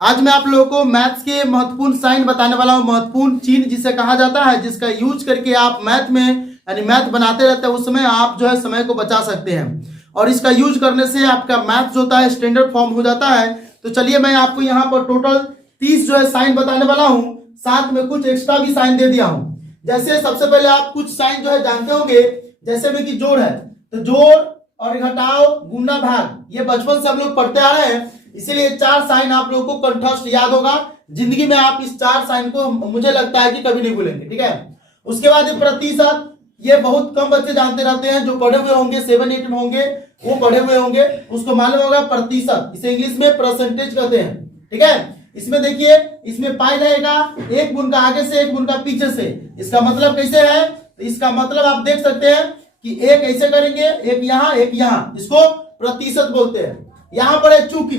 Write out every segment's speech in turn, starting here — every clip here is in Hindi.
आज मैं आप लोगों को मैथ्स के महत्वपूर्ण साइन बताने वाला हूँ। महत्वपूर्ण चिन्ह जिसे कहा जाता है, जिसका यूज करके आप मैथ में यानी मैथ बनाते रहते हैं, उस समय आप जो है समय को बचा सकते हैं और इसका यूज करने से आपका मैथ्स जो होता है स्टैंडर्ड फॉर्म हो जाता है। तो चलिए मैं आपको यहाँ पर टोटल 30 जो है साइन बताने वाला हूँ, साथ में कुछ एक्स्ट्रा भी साइन दे दिया हूँ। जैसे सबसे पहले आप कुछ साइन जो है जानते होंगे, जैसे में कि जोड़ है तो जोड़ और घटाओ गुना भाग, ये बचपन से हम लोग पढ़ते आ रहे हैं, इसीलिए 4 साइन आप लोगों को कंठस्थ याद होगा। जिंदगी में आप इस 4 साइन को मुझे लगता है कि कभी नहीं भूलेंगे, ठीक है। उसके बाद ये प्रतिशत, ये बहुत कम बच्चे जानते रहते हैं, जो पढ़े हुए होंगे 7-8 में होंगे वो पढ़े हुए होंगे, उसको मालूम होगा प्रतिशत, इसे इंग्लिश में परसेंटेज कहते हैं, ठीक है। इसमें देखिए, इसमें पाई रहेगा, एक गुण का आगे से एक गुण का पीछे से। इसका मतलब कैसे है, तो इसका मतलब आप देख सकते हैं कि एक ऐसे करेंगे, एक यहाँ एक यहाँ, इसको प्रतिशत बोलते हैं। यहां पर है चूकी,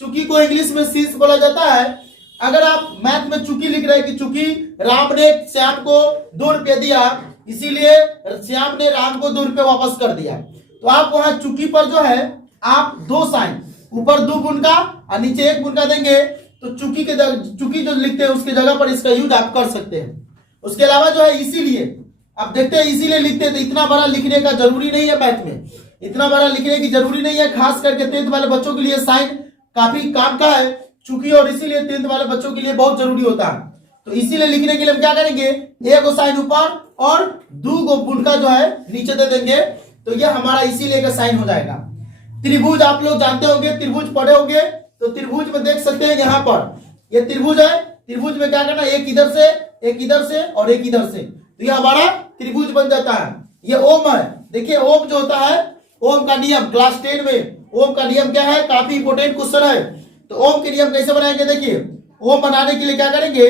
चूकी को इंग्लिश में शीर्ष बोला जाता है। अगर आप मैथ में चूकी लिख रहे हैं कि चूकी राम ने श्याम को 2 रुपये दिया, इसीलिए श्याम ने राम को 2 रुपये वापस कर दिया, तो आप वहां चूकी पर जो है आप 2 साइन, ऊपर 2 गुण का और नीचे 1 गुण का देंगे, तो चूकी के चूकी जो लिखते हैं उसके जगह पर इसका यूज आप कर सकते हैं। उसके अलावा जो है इसीलिए आप देखते हैं, इसीलिए लिखते हैं, तो इतना बड़ा लिखने का जरूरी नहीं है, मैथ में इतना बड़ा लिखने की जरूरी नहीं है। खास करके 10th वाले बच्चों के लिए साइन काफी काम का है, चूंकि और इसीलिए 10th वाले बच्चों के लिए बहुत जरूरी होता है। तो इसीलिए लिखने के लिए हम क्या करेंगे, एक को साइन ऊपर और 2 को गुण का जो है नीचे दे देंगे, तो ये हमारा इसीलिए का साइन हो जाएगा। त्रिभुज आप लोग जानते होंगे, त्रिभुज पढ़े होंगे, तो त्रिभुज में देख सकते हैं यहाँ पर ये त्रिभुज है। त्रिभुज में क्या करना, एक इधर से एक इधर से और एक इधर से, तो ये हमारा त्रिभुज बन जाता है। ये ओम है, देखिए ओम जो होता है, ओम का नियम क्लास 10 में ओम का नियम क्या है, काफी इंपोर्टेंट क्वेश्चन है। तो ओम के नियम कैसे बनाएंगे, देखिए ओम बनाने के लिए क्या करेंगे,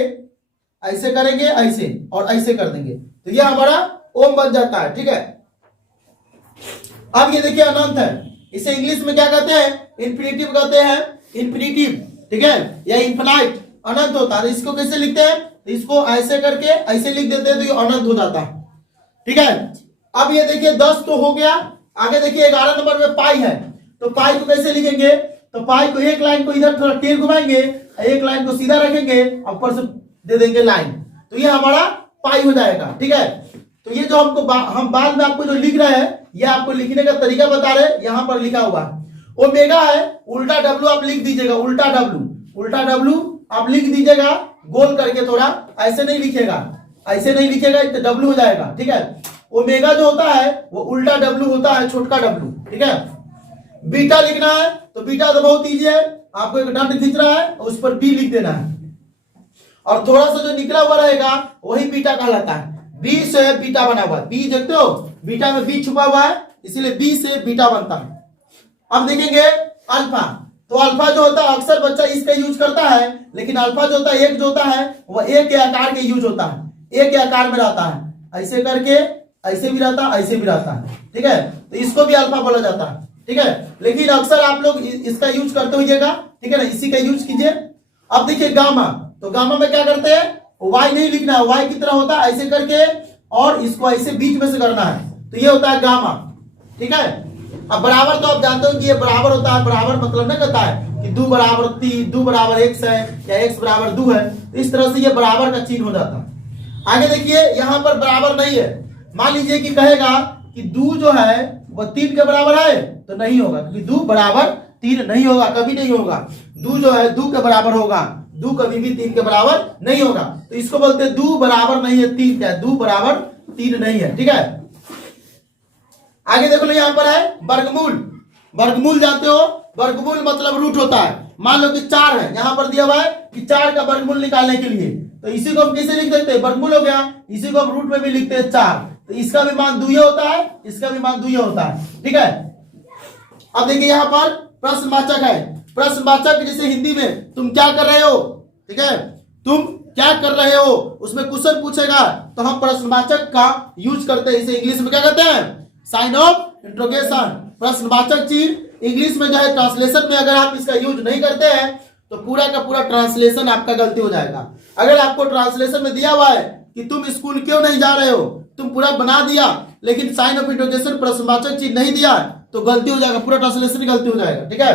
ऐसे करेंगे, ऐसे और ऐसे कर देंगे, तो ये हमारा ओम बन जाता है, ठीक है। अब ये देखिए अनंत है, इसे इंग्लिश में क्या कहते हैं, इन्फिनिटिव कहते हैं, इन्फिनिटिव, ठीक है, या इन्फिनाइट अनंत होता है। इसको कैसे लिखते हैं, तो इसको ऐसे करके ऐसे लिख देते हैं, तो ये अनंत हो जाता है, ठीक है। अब ये देखिए 10 तो हो गया, आगे देखिए 11 नंबर में पाई है, तो पाई को कैसे लिखेंगे, तो पाई को एक लाइन को इधर थोड़ा टेढ़ घुमाएंगे, एक लाइन को सीधा रखेंगे, ऊपर से दे देंगे लाइन, तो ये हमारा पाई हो जाएगा, ठीक है। तो ये जो हमको हम बाद में आपको जो लिख रहे हैं, ये आपको लिखने का तरीका बता रहे हैं, यहाँ पर लिखा हुआ है ओमेगा है, उल्टा डब्लू आप लिख दीजिएगा, उल्टा डब्लू आप लिख दीजिएगा गोल करके, थोड़ा ऐसे नहीं लिखेगा, ऐसे नहीं लिखेगा तो डब्लू हो जाएगा, ठीक है। ओमेगा जो होता है वो उल्टा डब्लू होता है, छोटका डब्लू, ठीक है। बीटा लिखना है तो बीटा तो बहुत इजी है, आपको एक दंड खींच रहा है उस पर बी लिख देना है, और थोड़ा सा जो निकला हुआ रहेगा वही बीटा कहलाता है। बी से बीटा बना हुआ है, बी देखते हो, बीटा में बी छुपा हुआ है, इसीलिए बी से बीटा बनता है। अब देखेंगे अल्फा, तो अल्फा जो होता है अक्सर बच्चा इसका यूज करता है, लेकिन अल्फा जो होता है एक जो होता है वह एक के आकार के यूज होता है, एक के आकार में रहता है, ऐसे करके ऐसे भी रहता है, ऐसे भी रहता है, ठीक है, तो इसको भी अल्फा बोला जाता है, ठीक है। लेकिन अक्सर आप लोग इसका यूज करते होइएगा, ठीक है ना, इसी का यूज कीजिए। अब देखिए गामा, तो गामा में क्या करते हैं, वाई नहीं लिखना है, वाई की तरह होता है ऐसे करके, और इसको ऐसे बीच में से करना है, तो ये होता है गामा, ठीक है। अब बराबर तो आप जानते हो कि ये बराबर होता है, बराबर मतलब नहीं कहता है कि 2 बराबर 3, 2 बराबर x है या x बराबर 2 है, तो इस तरह से ये बराबर का चिन्ह हो जाता है। आगे देखिए यहाँ पर बराबर नहीं है, मान लीजिए कि कहेगा कि 2 जो है वह 3 के बराबर है, तो नहीं होगा, क्योंकि 2 बराबर 3 नहीं होगा, कभी नहीं होगा। 2 जो है 2 के बराबर होगा, 2 कभी भी 3 के बराबर नहीं होगा, तो इसको बोलते हैं 2 बराबर नहीं है 3 का, 2 बराबर 3 नहीं है, ठीक है। आगे देखो लो, यहाँ पर है वर्गमूल, वर्गमूल जानते हो, वर्गमूल मतलब रूट होता है। मान लो कि 4 है, यहाँ पर दिया हुआ है कि 4 का वर्गमूल निकालने के लिए, तो इसी को हम कैसे लिख सकते हैं, वर्गमूल हो गया, इसी को हम रूट में भी लिखते हैं 4, तो इसका भी मान 2 होता है, इसका भी मान 2 होता है, ठीक है। अब देखिए यहाँ पर प्रश्नवाचक है, प्रश्नवाचक जैसे हिंदी में तुम क्या कर रहे हो, ठीक है, तुम क्या कर रहे हो, उसमें क्वेश्चन पूछेगा, तो हम प्रश्नवाचक का यूज करते हैं, इसे इंग्लिश में क्या कहते हैं, साइन ऑफ इंट्रोगेशन। प्रश्नवाचक चिन्ह इंग्लिश में जो है ट्रांसलेशन में अगर आप इसका यूज नहीं करते हैं तो पूरा का पूरा ट्रांसलेशन आपका गलती हो जाएगा। अगर आपको ट्रांसलेशन में दिया हुआ है कि तुम स्कूल क्यों नहीं जा रहे हो, तुम पूरा बना दिया, लेकिन साइन ऑफ इंट्रोगेशन प्रश्नवाचक चिन्ह नहीं दिया, तो गलती हो जाएगा, पूरा ट्रांसलेशन गलती हो जाएगा, ठीक है।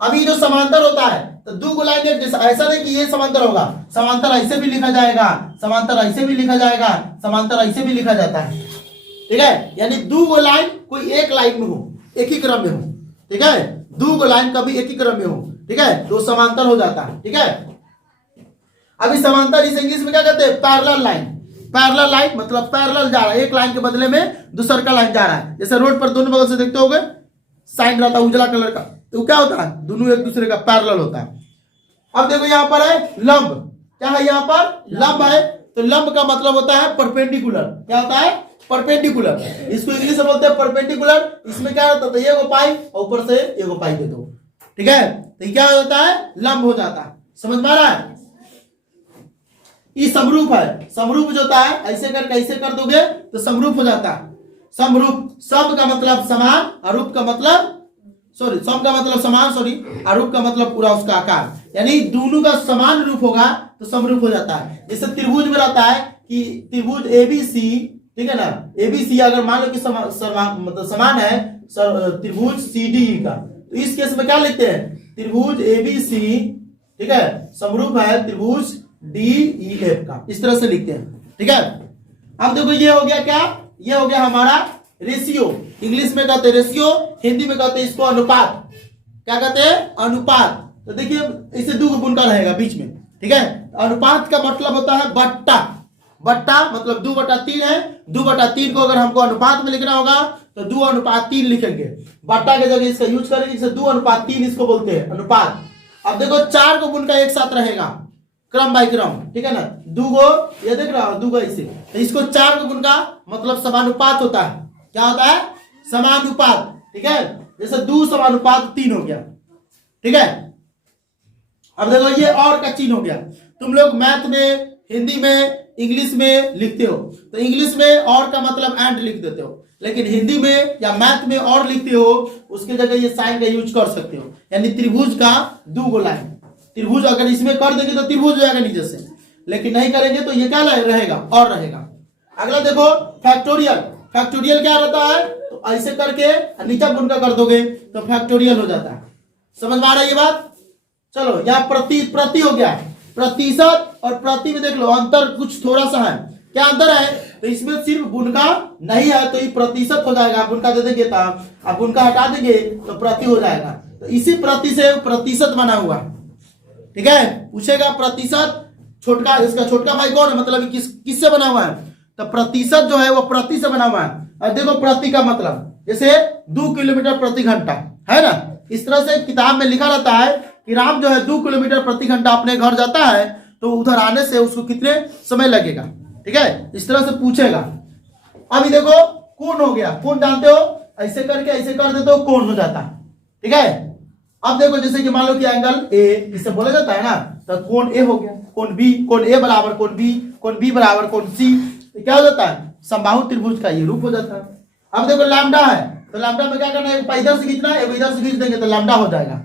अभी जो समांतर होता है, तो तो दो गो लाइन एक जैसा, ऐसा नहीं कि ये समांतर होगा, समांतर ऐसे भी लिखा जाएगा, समांतर ऐसे भी लिखा जाएगा, समांतर ऐसे भी लिखा जाता है, ठीक है। यानी दो गो लाइन कोई एक लाइन में हो, एक ही क्रम में हो, ठीक है, दो गो लाइन कभी एक ही क्रम में हो, ठीक है, तो समांतर हो जाता है, ठीक है। अभी समांतर इस इंग्लिश में क्या कहते हैं, पैरेलल लाइन। पैरेलल लाइन मतलब पैरेलल जा रहा है, एक लाइन के बदले में दूसरा का लाइन जा रहा है। जैसे रोड पर दोनों बगल से देखते होगे साइन रहता है उजला कलर का, तो क्या होता है, दोनों एक दूसरे का पैरेलल होता है। अब देखो यहाँ पर है लंब, क्या है यहाँ पर, लंब है, तो लंब का मतलब होता है परपेंडिकुलर। क्या होता है, परपेंडिकुलर। इसको इंग्लिश में बोलते हैं परपेंडिकुलर। इसमें क्या होता है, ये पाई और ऊपर से ये पाई दे दो, ठीक है, तो ये क्या होता है, लंब हो जाता है। समझ में आ रहा है। ये समरूप है, समरूप जो होता है ऐसे करके ऐसे कर दोगे तो समरूप हो जाता है। समरूप, सम का मतलब समान, अरूप का मतलब सम का मतलब समान, अरूप का मतलब पूरा उसका आकार, यानी दोनों का समान रूप होगा तो समरूप हो जाता है। जैसे त्रिभुज में रहता है कि त्रिभुज एबीसी, ठीक है ना, एबीसी अगर मान लो कि मतलब समान है त्रिभुज सीडी का, तो इस केस में क्या लिखते हैं, त्रिभुज एबीसी, ठीक है, समरूप है त्रिभुज डीईएफ का, इस तरह से लिखते हैं, ठीक है। अब देखो ये हो गया क्या, ये हो गया हमारा रेशियो। इंग्लिश में कहते हैं रेशियो, हिंदी में कहते हैं इसको अनुपात। क्या कहते हैं, अनुपात। तो देखिए इसे दो गुण का रहेगा बीच में, ठीक है। अनुपात का मतलब होता है बट्टा, बट्टा मतलब 2/3 है, 2/3 को अगर हमको अनुपात में लिखना होगा तो 2:3 लिखेंगे, बट्टा के जगह इसका यूज करेंगे, इसे 2:3 इसको बोलते हैं अनुपात। अब देखो 4 को गुण का एक साथ रहेगा, क्रम बाय क्रम, ठीक है ना, दूगो, ये देख रहा हो दूगो ऐसे, तो इसको 4 को गुण का मतलब समानुपात होता है। क्या होता है, समानुपात, ठीक है, जैसे 2 समानुपात 3 हो गया, ठीक है। अब देखो ये और का चिन्ह हो गया। तुम लोग मैथ में, हिंदी में, इंग्लिश में लिखते हो तो इंग्लिश में और का मतलब एंड लिख देते हो, लेकिन हिंदी में या मैथ में और लिखते हो उसके जगह ये साइन का यूज कर सकते हो। यानी त्रिभुज का दो गो लाइन, त्रिभुज अगर इसमें कर देंगे तो त्रिभुज हो जाएगा नीचे से, लेकिन नहीं करेंगे तो ये क्या रहेगा, और रहेगा। अगला देखो फैक्टोरियल। फैक्टोरियल क्या रहता है, तो ऐसे करके नीचे गुण का कर दोगे तो फैक्टोरियल हो जाता है। समझ में आ रहा है ये बात। चलो यहाँ प्रति हो गया, प्रतिशत और प्रति में देख लो अंतर कुछ थोड़ा सा है। क्या अंतर है, तो इसमें सिर्फ गुणका नहीं है तो ये प्रतिशत हो जाएगा, गुणका दे देंगे तो अब गुणका हटा देंगे तो प्रति हो जाएगा। तो इसी प्रति से प्रतिशत बना हुआ, ठीक है। पूछेगा प्रतिशत छोटका, इसका छोटका भाई कौन है, मतलब किससे बना हुआ है, तो प्रतिशत जो है वो प्रति से बना हुआ है। और देखो प्रति का मतलब जैसे 2 किलोमीटर प्रति घंटा है ना, इस तरह से किताब में लिखा रहता है कि राम जो है 2 किलोमीटर प्रति घंटा अपने घर जाता है तो उधर आने से उसको कितने समय लगेगा, ठीक है, इस तरह से पूछेगा। अभी देखो कोण हो गया, कोण जानते हो, ऐसे करके ऐसे कर देते हो कोण हो जाता है, ठीक है। अब देखो जैसे कि मान लो कि एंगल ए इसे बोला जाता है ना, तो कोण ए हो गया, कोण बी, कोण ए बराबर कोण बी, कोण बी बराबर कोण सी, तो क्या हो जाता है, समबाहु त्रिभुज का ये रूप हो जाता है। अब देखो लैम्डा है, तो लैम्डा में क्या करना है, इधर से खींचना है, इधर से खींच देंगे तो लैम्डा हो जाएगा,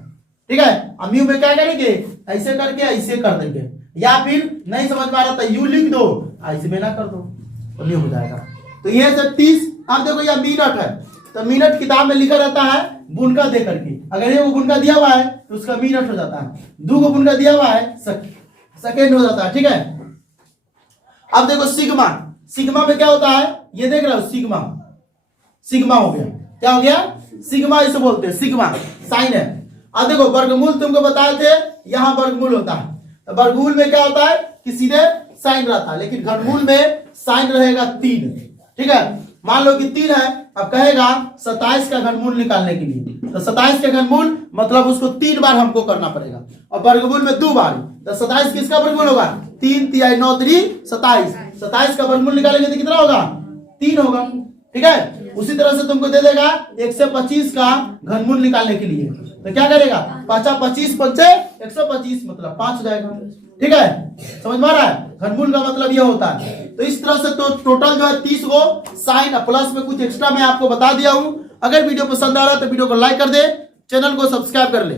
ठीक है। अब म्यू में क्या करेंगे, ऐसे करके ऐसे कर देंगे, या फिर नहीं समझ में आ रहा था यू लिख दो, ऐसे में ना कर दो तो म्यू हो जाएगा। तो ये है 30। अब देखो यह मिनट है, तो मिनट किताब में लिखा रहता है गुणका दे करके, अगर ये गुणका दिया हुआ है तो उसका मिनट हो जाता है, 2 को गुणका दिया हुआ है सेकेंड हो जाता है, ठीक है। अब देखो सिग्मा, सिग्मा में क्या होता है, ये देख रहे हो सिग्मा, सिग्मा हो गया, क्या हो गया, सिग्मा इसे बोलते हैं, सिग्मा साइन है। अब देखो वर्गमूल तुमको बताए थे, यहाँ वर्गमूल होता है, तो वर्गमूल में क्या होता है कि सीधे साइन रहता है, लेकिन घनमूल में साइन रहेगा 3, ठीक है। मान लो कि 3 है, अब कहेगा 27 का घनमूल निकालने के लिए, तो 27 का घनमूल मतलब उसको 3 बार हमको करना पड़ेगा, और वर्गमूल में 2 बार, तो 27 किसका वर्गमूल होगा, 3 3 9 3 27, 27 का वर्गमूल निकालेंगे तो कितना होगा, 3 होगा, ठीक है। उसी तरह से तुमको दे देगा 125 का घनमूल निकालने के लिए, तो क्या करेगा, 5 25 पंचे 125 मतलब 5 हो जाएगा, ठीक है। समझ में आ रहा है, घनमूल का मतलब यह होता है। तो इस तरह से तो टोटल जो है 30 गो साइन प्लस में कुछ एक्स्ट्रा मैं आपको बता दिया हूं। अगर वीडियो पसंद आ रहा है तो वीडियो को लाइक कर दे, चैनल को सब्सक्राइब कर ले।